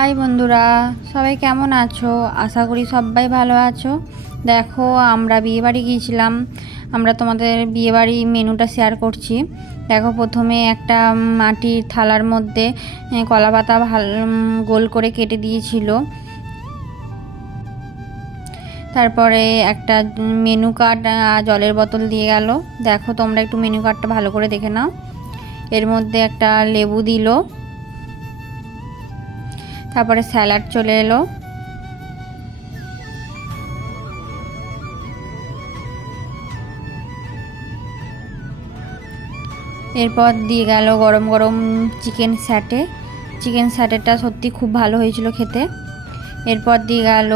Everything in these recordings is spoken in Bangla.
হাই বন্ধুরা, সবাই কেমন আছো? আশা করি সবাই ভালো আছো। দেখো, আমরা বিয়েবাড়ি গিয়েছিলাম। আমরা তোমাদের বিয়েবাড়ি মেনুটা শেয়ার করছি। দেখো, প্রথমে একটা মাটির থালার মধ্যে কলা পাতা ভালো গোল করে কেটে দিয়েছিল। তারপরে একটা মেনু কার্ড জলের বোতল দিয়ে গেল। দেখো, তোমরা একটু মেনু কার্ডটা ভালো করে দেখে নাও। এর মধ্যে একটা লেবু দিলো। তারপরে স্যালাড চলে এলো। এরপর দিয়ে গেল গরম গরম চিকেন স্যাটে। চিকেন স্যাটেটা সত্যি খুব ভালো হয়েছিল খেতে। এরপর দিয়ে গেল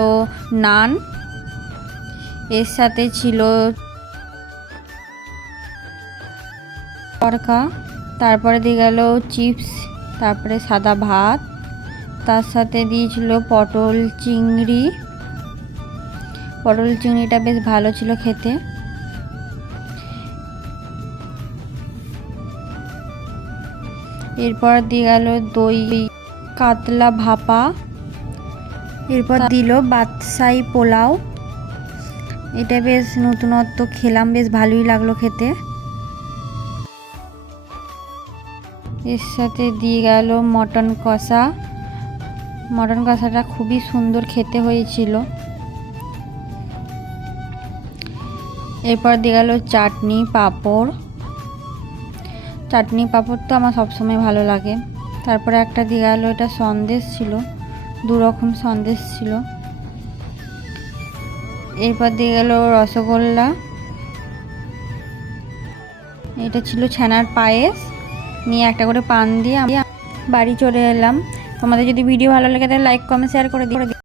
নান। এর সাথে ছিল তরকা। তারপরে দিয়ে গেল চিপস। তারপরে সাদা ভাত। তার সাথে দিয়েছিল পটল চিংড়ি। পটল চিংড়িটা বেশ ভালো ছিল খেতে। এরপর দিয়ে গেল দই, কাতলা ভাপা। এরপর দিল বাদশাই পোলাও। এটা বেশ নতুনত্ব, খেলাম বেশ ভালোই লাগল খেতে। এর সাথে দিয়ে গেল মটন কষা। মটন কষাটা খুবই সুন্দর খেতে হয়েছিল। এরপর দিয়ে গেল চাটনি, পাঁপড়। চাটনি, পাঁপড় তো আমার সবসময় ভালো লাগে। তারপরে একটা দিয়ে গেল এটা সন্দেশ ছিল, দু রকম সন্দেশ ছিল। এরপর দিয়ে গেল রসগোল্লা। এটা ছিল ছানার পায়েস। নিয়ে একটা করে পান দিয়ে আমি বাড়ি চলে এলাম। তোমাদের যদি ভিডিও ভালো লাগে তাহলে লাইক কমেন্ট শেয়ার করে দিও।